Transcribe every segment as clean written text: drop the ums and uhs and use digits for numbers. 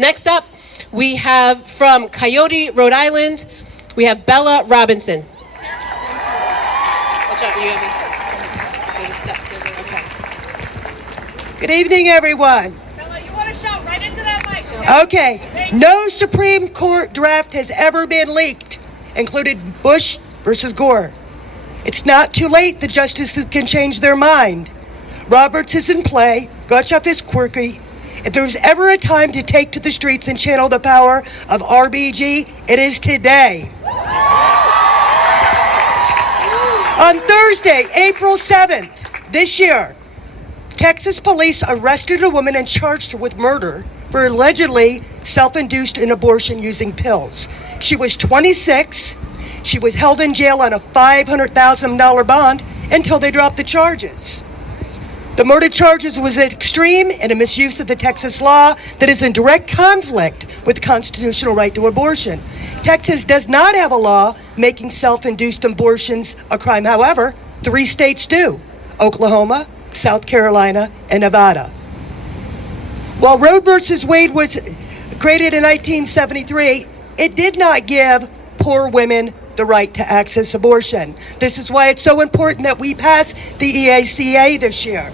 Next up, we have from Coyote, Rhode Island, we have Bella Robinson. Watch out, you Good evening, everyone. Bella, you want to shout right into that mic. Okay, no Supreme Court draft has ever been leaked, included Bush versus Gore. It's not too late. The justices can change their mind. Roberts is in play. Gotchoff is quirky. If there's ever a time to take to the streets and channel the power of RBG, it is today. On Thursday, April 7th, this year, Texas police arrested a woman and charged her with murder for allegedly self-induced an abortion using pills. She was 26. She was held in jail on a $500,000 bond until they dropped the charges. The murder charges was extreme and a misuse of the Texas law that is in direct conflict with the constitutional right to abortion. Texas does not have a law making self-induced abortions a crime. However, 3 states do: Oklahoma, South Carolina, and Nevada. While Roe versus Wade was created in 1973, it did not give poor women the right to access abortion. This is why it's so important that we pass the EACA this year.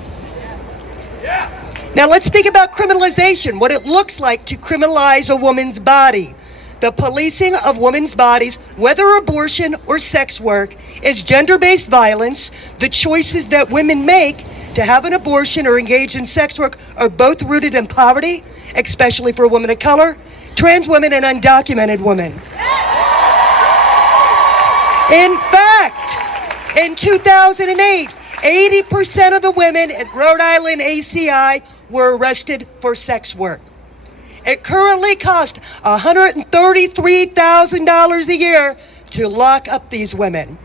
Yes. Now let's think about criminalization, what it looks like to criminalize a woman's body. The policing of women's bodies, whether abortion or sex work, is gender-based violence. The choices that women make to have an abortion or engage in sex work are both rooted in poverty, especially for women of color, trans women, and undocumented women. In fact, in 2008, 80% of the women at Rhode Island ACI were arrested for sex work. It currently costs $133,000 a year to lock up these women.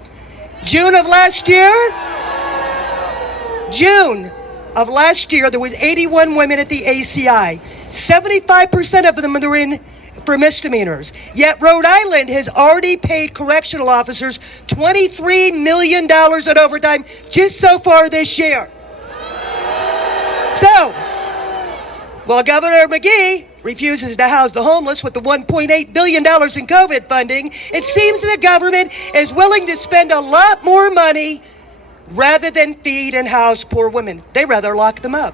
June of last year, there was 81 women at the ACI. 75% of them are in for misdemeanors. Yet Rhode Island has already paid correctional officers $23 million in overtime just so far this year. So, while Governor McGee refuses to house the homeless with the $1.8 billion in COVID funding, it seems that the government is willing to spend a lot more money rather than feed and house poor women. They rather lock them up.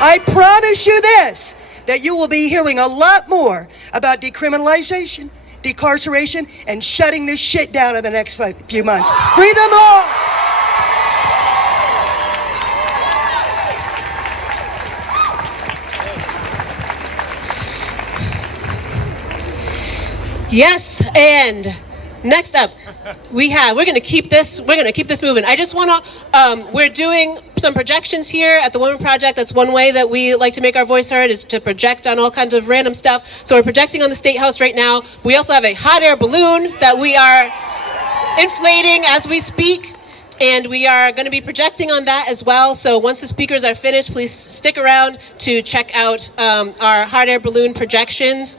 I promise you this, that you will be hearing a lot more about decriminalization, decarceration, and shutting this shit down in the next few months. Free them all! Yes, and next up, we're going to keep this moving. I just want to, we're doing some projections here at the Women Project. That's one way that we like to make our voice heard, is to project on all kinds of random stuff. So we're projecting on the State House right now. We also have a hot air balloon that we are inflating as we speak, and we are going to be projecting on that as well. So once the speakers are finished, please stick around to check out our hot air balloon projections.